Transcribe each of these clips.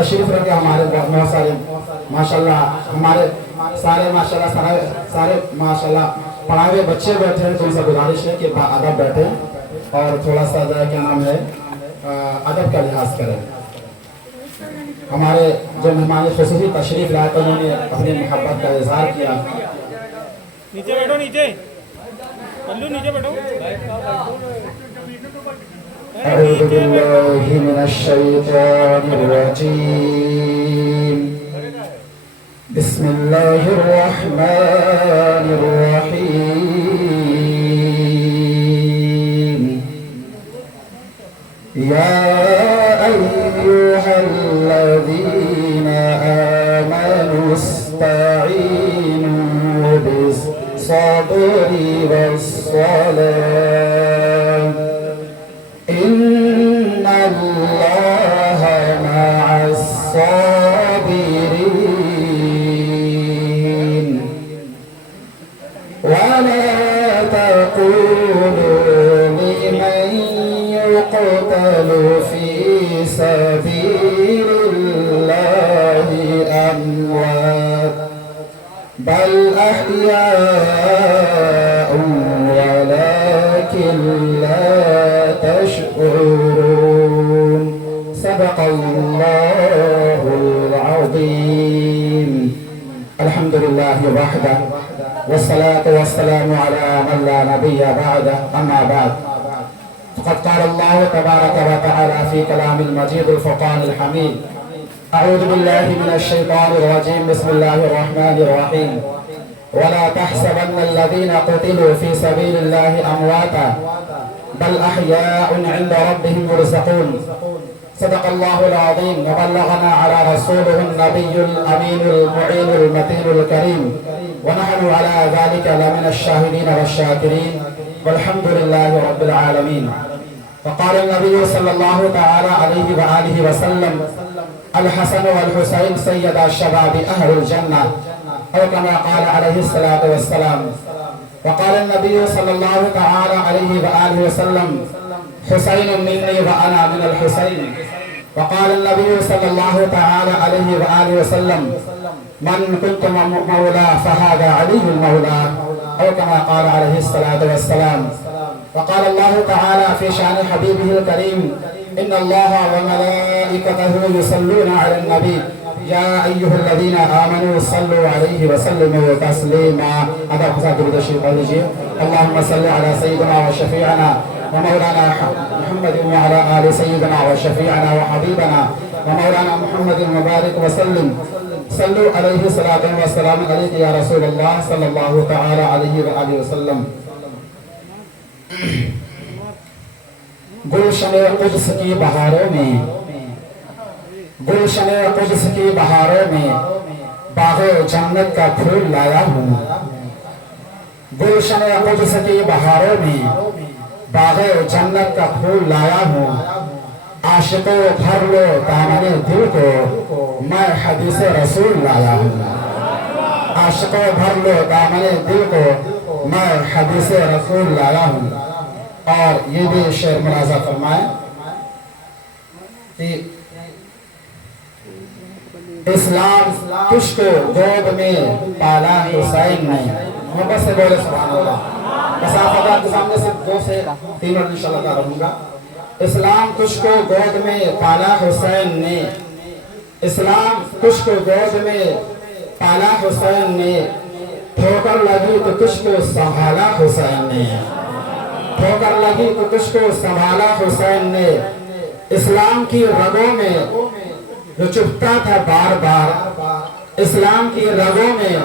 تشریف رکھے ہمارے بہت سارے ماشاءاللہ ہمارے سارے ماشاءاللہ پڑھائے ہوئے بچے بیٹھے ہیں، تو ان سے گزارش ہے کہ ادب بیٹھے اور تھوڑا سا کیا نام ہے ادب کا لحاظ کریں۔ ہمارے جو مہمان خصوصی تشریف لائے تو انہوں نے اپنی محبت کا اظہار کیا۔ نیچے بیٹھو، نیچے پلو نیچے بیٹھو۔ اعوذ باللہ من الشیطان الرجیم، بسم اللہ الرحمن الرحیم، یا ایہا الذین آمنوا استعینوا بالصبر والصلاة ان اللہ مع الصابرین، ولا تقولوا لمن يقتل في سبيل الله أموات بل أحياء ولكن لا تشعرون، صدق الله العظيم۔ الحمد لله وحده والصلاة والسلام على من لا نبي بعده، أما بعد فقد قال الله تبارك وتعالى في كلام المجيد الفرقان الحميد، أعوذ بالله من الشيطان الرجيم، بسم الله الرحمن الرحيم، ولا تحسبن الذين قتلوا في سبيل الله أمواتا بل أحياء عند ربهم يرزقون، صدق الله العظيم، وبلغنا على رسوله النبي الأمين المعين المتين الكريم، ونحن على ذلك لمن الشاهدين والشاكرين، والحمد لله رب العالمين۔ وقال النبي صلى الله تعالى عليه وآله وسلم، الحسن والحسين سيدا الشباب أهل الجنة، أو كما قال عليه الصلاة والسلام۔ وقال النبي صلى الله تعالى عليه وآله وسلم، حسين مني وأنا من الحسين۔ وقال النبي صلى الله تعالى عليه وآله وسلم، من كنت مولى فهذا علي المولى، أو كما قال عليه الصلاة والسلام۔ وقال الله تعالى في شأن حبيبه الكريم، إن الله وملائكته يصلون على النبي يا أيها الذين آمنوا صلوا عليه وسلموا تسليما۔ ادب کے ساتھ درود شریف پڑھ لیجیے۔ اللهم صل على سيدنا وشفيعنا ومولانا محمد وعلى آل سيدنا وشفيعنا وحبيبنا ومولانا محمد وبارك وسلم، صلوا عليه صلاة والسلام عليك يا رسول الله صلى الله تعالى عليه وآله وسلم۔ گلشن قدس کی بہاروں میں، گلشن قدس کی بہاروں میں باغ جنت کا پھول لایا ہوں، گلشن قدس کی بہاروں میں باغ جنت کا پھول لایا ہوں، عاشقوں بھر لو دامن دل کو میں حدیث رسول لایا ہوں، عاشقوں بھر لو دامن دل کو میں حدیث رسول لایا ہوں۔ اور یہ بھی شعر ملاحظہ فرمائیں کہ اسلام تجھ کو گود میں پالا حسین نے، محبت سے بولے سبحان اللہ۔ مسافت کے سامنے سے 2 سے 3 منٹ انشاءاللہ کا رہوں گا۔ اسلام تجھ کو گود میں پالا حسین نے، اسلام تجھ کو گود میں پالا حسین نے، ٹھوکر لگی تو تجھ کو سنبھالا حسین نے، ٹھوکر لگی تو تجھ کو سنبھالا حسین نے، اسلام کی رگوں میں جو چپتا تھا بار بار، اسلام کی رگوں میں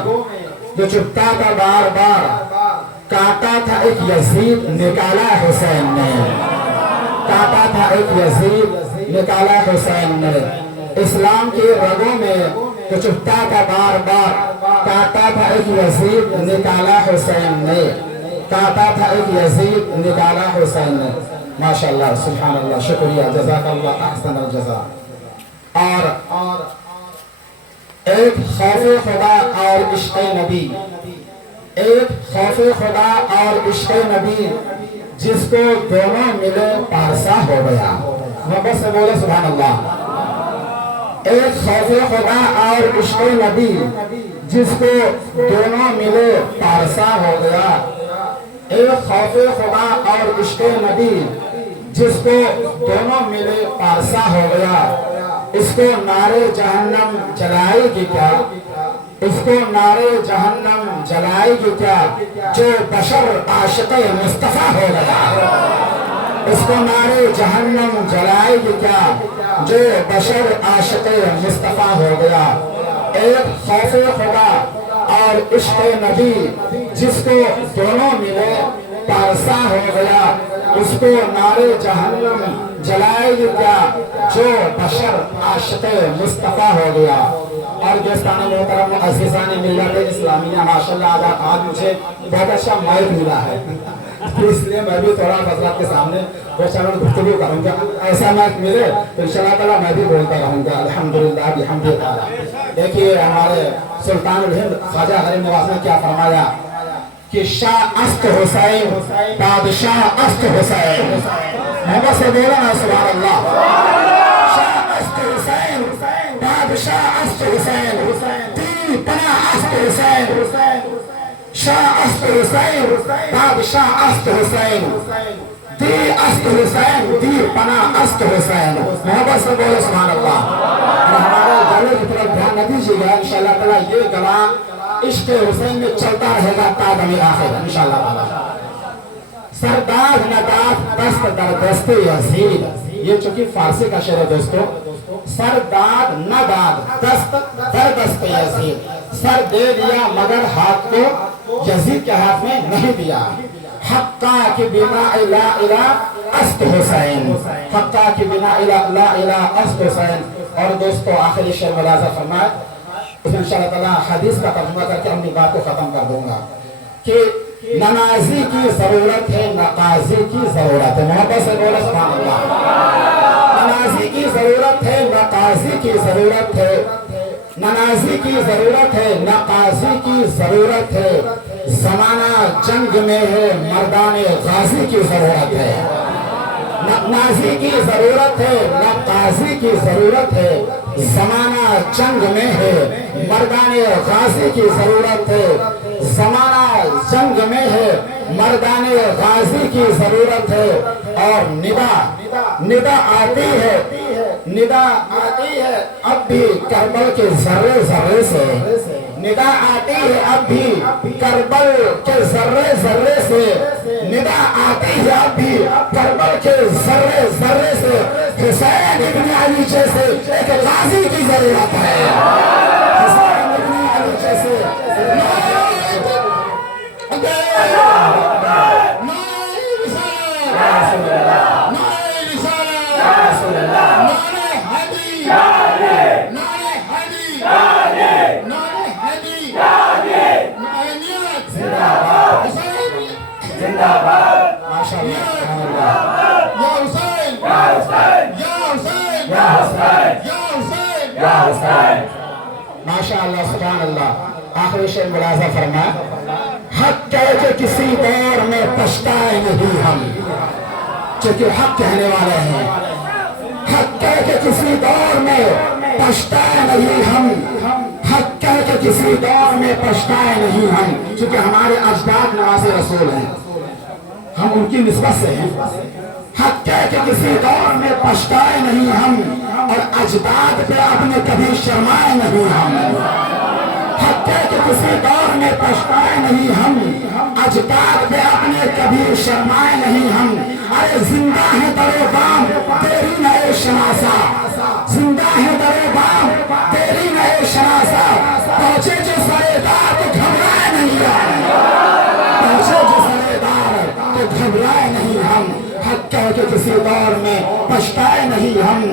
جو چپتا تھا بار بار، کاٹا تھا ایک یزید نکالا حسین نے، کاٹا تھا ایک یزید نکالا حسین نے، اسلام کی رگوں میں جو چپتا تھا بار بار، کاٹا تھا ایک یزید نکالا حسین نے، کاٹا تھا ایک یزید نکالا حسین نے۔ ماشاءاللہ، سبحان اللہ، شکریہ، جزاک اللہ احسن الجزا۔ اور ایک خوف خدا اور عشق نبی، ایک خوف خدا اور عشق نبی، جس کو دونوں ملے پارسا ہو گیا۔ محبت سے بولے سبحان اللہ۔ ایک خوف خدا اور عشق نبی جس کو دونوں ملے پارسا ہو گیا، ایک خوف خدا اور عشق نبی جس کو دونوں ملے پارسا ہو گیا، اس کو نارے جہنم جلائے گی کیا، اس کو نارے جہنم جلائے گی کیا، جو بشر عاشق مصطفیٰ ہو گیا، اس کو نارے جہنم جلائے گی کیا، جو بشر عاشق مصطفیٰ ہو گیا۔ ایک خوف خدا اور عشق نبی جس کو دونوں ملے پارسا ہو گیا، اس کو نارے جہنم جلائے گی کیا، جو بشر عاشق مصطفیٰ ہو گیا۔ اور دوستان محترم عزیزان ملت اسلامیہ، ماشاءاللہ آج مجھے بہت اچھا مائک ملا ہے، اس لیے میں بھی تھوڑا حضرات کے سامنے گفتگو کروں گا۔ ایسا مائک ملے تو انشاءاللہ تعالیٰ میں بھی بولتا رہوں گا الحمدللہ بحمدہ تعالیٰ۔ دیکھیے ہمارے سلطان الہند خواجہ غریب نواز نے کیا فرمایا کہ شاہ است حسین بادشاہ است حسین، محبت سے بولا نا سبحان اللہ، شاہ است حسین بادشاہ است حسین، دین پناہ است حسین، شاہ است حسین بادشاہ است حسین، دی است حسین دی پناہ است حسین، محبت سے بولے سبحان اللہ۔ اور ہمارے گلے کی طرف دھیان نہ دیجیے گا، انشاءاللہ تعالیٰ یہ گلا عشق حسین میں چلتا رہے گا تا دم آخر انشاءاللہ تعالیٰ۔ سرداد نداد دست در دست یزید، یہ چونکہ فارسی کا شعر ہے دوستو، سرداد نداد دست در دست یزید، سر دے دیا مگر ہاتھ کو یزید کے ہاتھ میں نہیں دیا، حقا کی بنا لا الہ است حسین، حقا کی بنا لا الہ است حسین۔ اور دوستو آخری شعر ملاحظہ فرمائے، اس میں انشاءاللہ تعالیٰ حدیث کا ترجمہ کر کے اپنی بات کو ختم کر دوں گا کہ نمازی کی ضرورت ہے نقاضی کی ضرورت ہے، محبت سے بولے سبحان اللہ۔ نمازی کی ضرورت ہے نقاضی کی ضرورت ہے، نمازی کی ضرورت ہے نقاضی کی ضرورت ہے، زمانہ جنگ میں ہے مردان غازی کی ضرورت ہے، نقاضی کی ضرورت ہے نقاضی کی ضرورت ہے، زمانہ جنگ میں ہے مردان غازی کی ضرورت ہے، زمانہ جنگ میں ہے مردان غازی کی ضرورت ہے۔ اور ندا آتی ہے، ندا آتی ہے اب بھی کربل کے ذرے ذرے سے، ندا آتی ہے اب بھی کربل کے ذرے ذرے سے، ندا آتی ہے اب بھی کربل کے ذرے ذرے سے، حسین ابن علی جیسے ایک غازی کی ضرورت ہے، حسین ابن علی جیسے ماشاءاللہ سبحان اللہ۔ آخری شعر ملاحظہ فرمائے، حق کہہ کے کسی دور میں پچھتائے نہیں ہم، چونکہ حق کہنے والے ہیں، حق کہہ کے کسی دور میں پچھتائے نہیں ہم، حق کہہ کے کسی دور میں پچھتائے نہیں ہم، چونکہ ہمارے اجداد نواز رسول ہیں، ہم ان کی نسبت سے ہیں، حق کہہ کے کسی دور میں پچھتائے نہیں ہم، اور اجداد پہ اپنے کبھی شرمائے نہیں ہم، حق کہہ کے کسی دور میں پچھتائے نہیں ہم، اجداد پہ اپنے کبھی شرمائے نہیں ہم۔ ارے زندہ ہے در و بام تیری نئے شناسا، زندہ ہے در و بام تیری نئے شناسا، پہنچے جو سرےدار تو گھبرائے نہیں ہم، پہنچے جو سرےدار تو گھبرائے نہیں ہم، حق کہہ کے کسی دور میں پچھتائے نہیں ہم،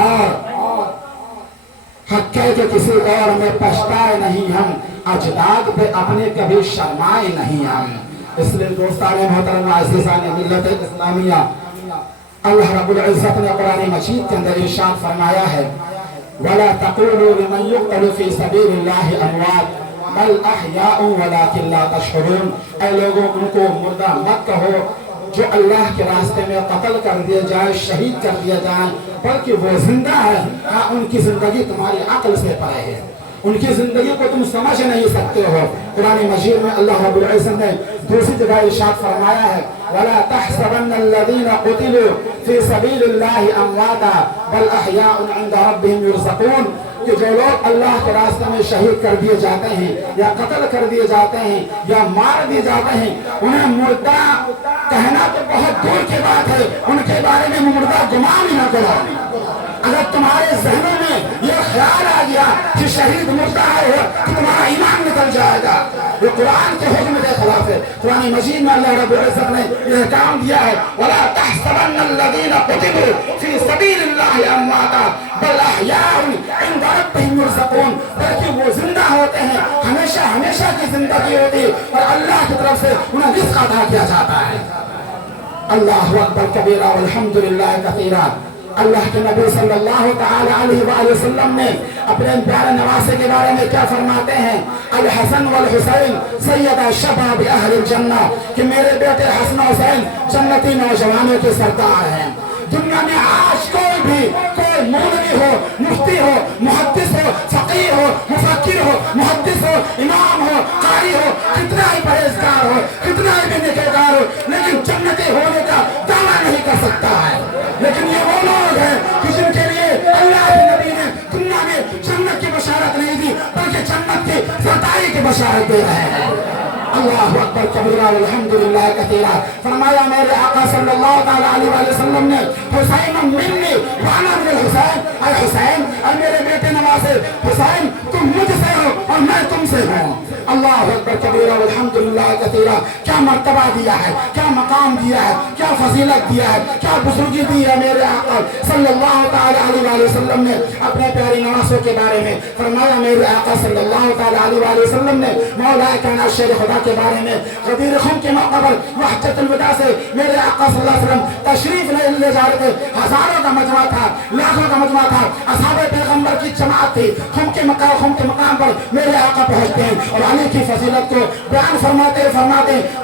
اور حق کہہ کے کسی دور میں پچھتائے نہیں ہم، اجداد پہ اپنے کبھی شرمائے نہیں ہم۔ اس لیے دوستان محترم عزیزان ملت اسلامیہ، اللہ رب العزت نے قرآن مجید کے اندر ارشاد فرمایا ہے، وَلَا تَقُولُوا لِمَنْ يُقْتَلُ فِي سَبِيلِ اللَّهِ أَمْوَاتٌ بَلْ أَحْيَاءٌ وَلَٰكِنْ لَا تَشْعُرُونَ۔ اے لوگوں ان کو مردہ مت کہو جو اللہ کے راستے میں قتل کر دیے جائے، شہید کر دیے جائیں، بلکہ وہ زندہ ہے. ہاں ان کی زندگی تمہاری عقل سے پرے ہے, ان کی زندگی کو تم سمجھ نہیں سکتے ہو. قرآن مجید میں اللہ رب العزت نے دوسری جگہ ارشاد فرمایا ہے وَلَا تَحْسَبَنَّ الَّذِينَ قُتِلُوا فِي سَبِيلِ اللَّهِ أَمْوَاتًا بَلْ أَحْيَاءٌ عِندَ رَبِّهِمْ يُرْزَقُونَ. کہ جو لوگ اللہ کے راستے میں شہید کر دیے جاتے ہیں یا قتل کر دیے جاتے ہیں یا مار دیے جاتے ہیں, انہیں مردہ کہنا تو بہت دور کی بات ہے, ان کے بارے میں مردہ گمان ہی نہ کرو. اگر تمہارے ذہنوں میں یہ خیال آ گیا کہ شہید مردہ ہے تو تمہارا ایمان نکل جائے گا. یہ قرآن کے حکم کے خلاف ہے. قرآن مجید میں اللہ رب العزت نے یہ احکام دیا ہے وَلَا تَحْسَبَنَّ الَّذِينَ قُتِلُوا فِي سَبِيلِ اللَّهِ أَمْوَاتًا بَلْ أَحْيَاءٌ عِندَ رَبِّهِمْ يُرْزَقُونَ. بلکہ وہ زندہ ہوتے ہیں, ہمیشہ ہمیشہ کی زندگی ہوتی ہے اور اللہ کی طرف سے انہیں رزق عطا کیا جاتا ہے. اللہ اکبر کبیرہ والحمد للہ کثیرہ. اللہ کے نبی صلی اللہ تعالی علیہ وآلہ وسلم نے اپنے پیارے نواسے کے بارے میں کیا فرماتے ہیں؟ الحسن والحسین سیدہ شباب اہل الجنہ, کہ میرے بیٹے حسن و حسین جنتی نوجوانوں کے سردار ہیں. دنیا میں آج کوئی مولوی ہو, مفتی ہو, محدث ہو, فقیر ہو, مفکر ہو, محدث ہو, امام ہو, قاری ہو, کتنا ہی پرہیزگار ہو, کتنا ہی نیکوکار ہو, لیکن جنتی ہونے کا دعویٰ نہیں کر سکتا ہے. لیکن یہ وہ لوگ ہیں کہ جن کے لیے اللہ کے نبی نے دنیا میں جنت کی بشارت نہیں دی بلکہ جنت کی سرداری کی بشارت دے رہے ہیں. اللہ اکبر کبیرہ والحمدللہ کثیرہ. فرمایا میرے آقا صلی اللہ تعالی علیہ وآلہ وسلم نے حسین منی وانا من الحسین, اے حسین اے میرے بیٹے نواسے حسین تم مجھ سے ہو اور میں تم سے ہوں. اللہ اکبر کبیرہ والحمدللہ کثیرہ. کیا مرتبہ دیا ہے, کیا مقام دیا ہے, کیا فضیلت دیا ہے, کیا بزرگی دی ہے میرے آقا صلی اللہ تعالی علیہ وآلہ وسلم نے اپنے پیاری نواسوں کے بارے میں. فرمایا میرے آقا صلی اللہ تعالی علیہ وآلہ وسلم نے مولا کائنات شیر خدا کے بارے میں غدیر خم کے موقع پر وحجت الوداع سے میرے آقا صلی اللہ علیہ وسلم تشریف لے جا رہے تھے. ہزاروں کا مجمع تھا, لاکھوں کا مجمع تھا, اصحاب پیغمبر کی جماعت تھی. خم کے مقام پر میرے آقا پہنچتے ہیں اور علی کی فضیلت کو بیان فرماتے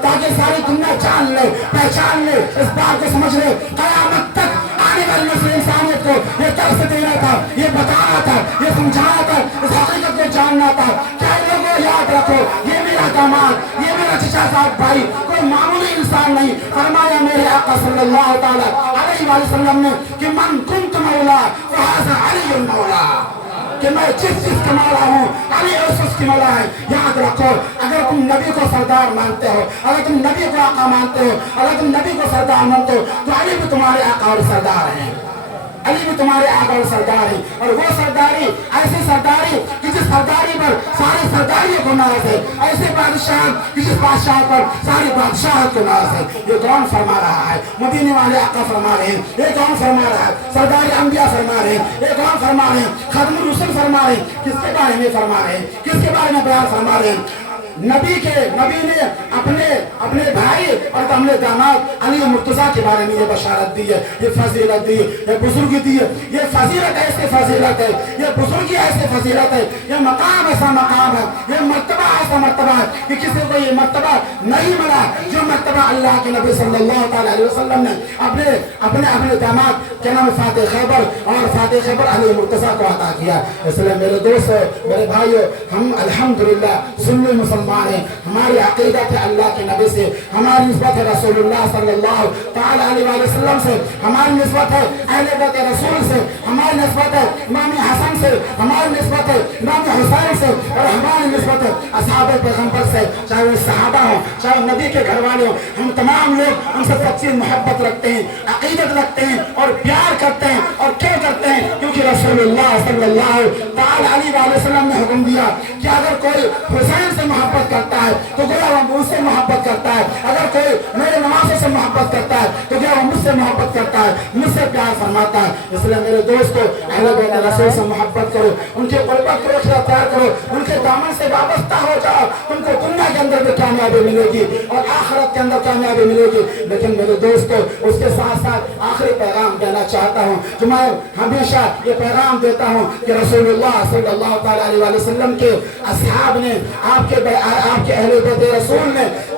تاکہ ساری دنیا جان لے, پہچان لے, اس بات کو سمجھ لے. قیامت تک آنے والی نسل انسانیت کو یہ درس دینا تھا, یہ بتانا تھا, یہ سمجھانا تھا, اس حقیقت کو جاننا تھا. کیا لوگوں یاد رکھو یہ میرا داماد, یہ میرا چچا صاحب بھائی کوئی معمولی انسان نہیں. فرمایا میرے آقا صلی اللہ تعالی علیہ وآلہ وسلم نے کہ من کنت مولا فہذا علی المولا, کہ میں جس کا مولا ہوں علی اس کی مولا ہے. یاد رکھو اگر تم نبی کو سردار مانتے ہو, اگر تم نبی کو آقا مانتے ہو, اگر تم نبی کو سردار مانتے ہو تو علی بھی تمہارے آقا اور سردار ہیں, علی بھی تمہارے آقا اور سردار ہیں. اور وہ سرداری ایسی سرداری کہ جس سرداری پر ساری سرداریوں کو ناز ہے, ایسے بادشاہ کہ جس بادشاہ پر ساری بادشاہت کو ناز ہے. یہ کون فرما رہا ہے؟ مدینے والے آقا فرما رہے ہیں. یہ کون فرما رہا ہے؟ سردار انبیاء فرما رہے ہیں. یہ کون فرما رہے ہیں؟ خاتم الرسل فرما رہے ہیں. کس کے بارے میں فرما رہے ہیں؟ کس کے بارے میں بیان فرما رہے ہیں؟ نبی نے اپنے بھائی اور اپنے داماد علی مرتضیٰ کے بارے میں یہ بشارت دی ہے, یہ فضیلت دی ہے, یہ بزرگی دی ہے. یہ فضیلت ایسی فضیلت ہے, یہ بزرگی ایسی فضیلت ہے, یہ مقام ایسا مقام ہے, یہ مرتبہ ایسا مرتبہ ہے کہ کسی کو یہ مرتبہ نہیں ملا جو مرتبہ اللہ کے نبی صلی اللہ تعالی علیہ وسلم نے اپنے داماد کے نام فاتح خیبر اور فاتح خیبر علی مرتضیٰ کو عطا کیا. اس لیے میرے دوستو, میرے بھائیو, ہم الحمدللہ سنی مسلمان ہیں. ہماری عقیدت ہے اللہ کے نبی سے, ہماری نسبت ہے رسول اللہ صلی اللہ تعالی علیہ وآلہ وسلم سے, ہماری نسبت ہے اہل بیت رسول سے, ہماری نسبت ہے امام حسن سے, ہماری نسبت ہے امام حسین سے, اور ہماری نسبت ہے اصحاب پیغمبر سے, چاہے وہ صحابہ ہوں, چاہے نبی کے گھر والے ہوں. ہم تمام لوگ ان سے سچی محبت رکھتے ہیں, عقیدت رکھتے ہیں اور پیار کرتے ہیں. اور کیوں کرتے ہیں؟ کیونکہ رسول اللہ صلی اللہ تعالی علیہ وآلہ وسلم نے حکم دیا کہ اگر کوئی حسین سے محبت کرتا ہے تو گویا وہ مجھ سے محبت کرتا ہے, اگر کوئی میرے نواسوں سے محبت کرتا ہے تو گویا وہ مجھ سے محبت کرتا ہے, مجھ سے پیار فرماتا ہے. اس لیے میرے دوستو, اہل بیت رسول سے محبت کرو, ان کے قربت کو اختیار کرو, ان کے دامن سے وابستہ ہو جاؤ. تم کو دنیا کے اندر بھی کامیابی ملے گی اور آخرت کے اندر کامیابی ملے گی. لیکن میرے دوستو, اس کے ساتھ ساتھ آخری پیغام دینا چاہتا ہوں جو میں ہمیشہ یہ پیغام دیتا ہوں کہ رسول اللہ صلی اللہ تعالی علیہ وسلم کے اصحاب نے, آپ کے اہل بیت رسول نے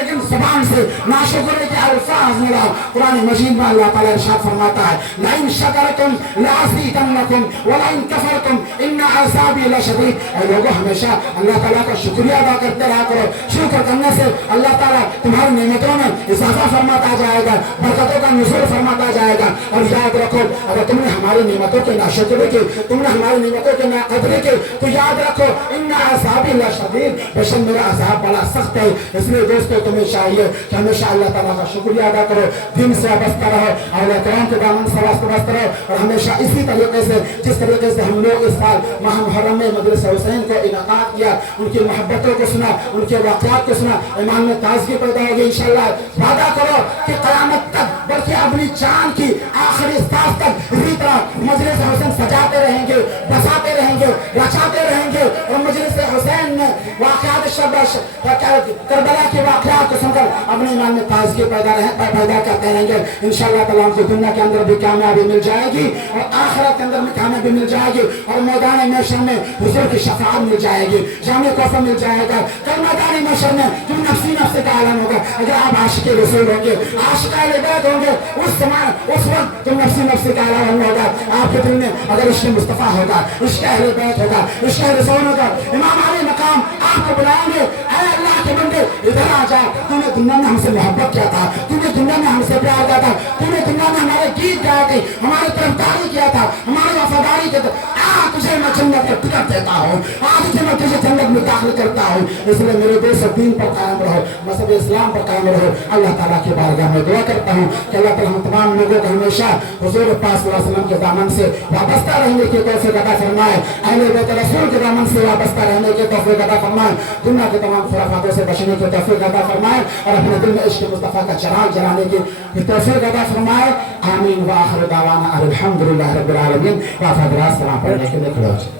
لیکن زبان سے ناشکری کے الفاظ ملا قرآن مجید میں اللہ تعالیٰ ارشاد فرماتا ہے لئن شکرتم لازیدنکم ولئن کفرتم ان عذابی لشدید. اے لوگوں ہمیشہ اللہ تعالیٰ کا شکریہ ادا کرتے رہا کرو. شکر کرنے سے اللہ تعالیٰ تمہاری نعمتوں میں اضافہ فرماتا جائے گا, برکتوں کا نزول فرماتا جائے گا. اور یاد رکھو اگر تم نے ہماری نعمتوں کی ناشکری کی, تم نے ہماری نعمتوں کی ناقدری کی, تو یاد رکھو ان عذابی لشدید, بے شک میرا عذاب بڑا سخت ہے. اس لیے دوستو تمہیں چاہیے کہ ہمیشہ اللہ تعالیٰ کا شکریہ ادا کرو, دین سے وابستہ رہو, اہل کرام کے دامن سے وابستہ رہو, اور ہمیشہ اسی طریقے سے جس طریقے سے ہم لوگ اس سال ماہ محرم میں مجلس حسین کو انعقاد کیا, ان کی محبتوں کو سنا, ان کے واقعات کو سنا, ایمان میں تازگی پیدا ہوگی. انشاءاللہ وعدہ کرو کہ قیامت تک بلکہ اپنی جان کی آخری سانس تک اسی طرح مجلس حسین سجاتے رہیں گے, بساتے رہیں گے, رچاتے رہیں گے, اور مجلس حسین میں واقعات کربلا کے واقعات کو سن کر اپنے ایمان میں تازگی پیدا کرتے رہیں گے. انشاءاللہ تعالیٰ ہم کو دنیا کے اندر بھی کامیابی مل جائے گی, اور آخرت کے اندر بھی کامیابی مل جائے گی, اور میدان محشر میں حضور کی شفاعت مل جائے گی, جامع کوثر مل جائے گا. کل میدان محشر میں جو نفسی نفس کا اعلان ہوگا, اگر آپ عاشق رسول ہوں گے, عاشق اہل بیت ہوں گے, اس وقت جو نفسی نفس کا اعلان ہوگا آپ کے دل میں اگر عشق مصطفیٰ ہوگا, عشق اہل بیت ہوگا, عشق رسول ہوگا, امام علی مقام آپ کو بلائیں گے, اے اللہ کے بندے ادھر آ جا, تو نے دنیا میں ہم سے محبت کیا تھا, تو نے دنیا میں ہم سے پیار کیا تھا, تو نے دنیا میں ہمارے گیت گائے تھے, ہماری طرفداری کیا تھا, ہماری وفاداری کیا تھا, آج تجھے میں جنت کا ٹکٹ دیتا ہوں, آج تجھے میں تجھے جنت میں داخل کرتا ہوں. اس لیے میرے دوست دین پر قائم رہو, مذہب اسلام پر قائم رہو. اللہ تعالیٰ کی بارگاہ میں دعا کرتا ہوں کہ اللہ تعالیٰ ہم تمام لوگوں کو ہمیشہ حضور پاک صلی اللہ علیہ وسلم کے دامن سے وابستہ رہنے کی توفیق عطا فرمائے, اہل بیت رسول کے دامن سے وابستہ رہنے کی توفیق عطا فرمائے, دنیا کے تمام خرافاتوں سے بچنے کی توفیق عطا فرمائے, اور اپنے دل میں عشق مصطفیٰ کا چراغ جلانے کی توفیق عطا فرمائے. آمین. وآخر دعوانا الحمدللہ رب العالمین. وآخر السلام علیکم.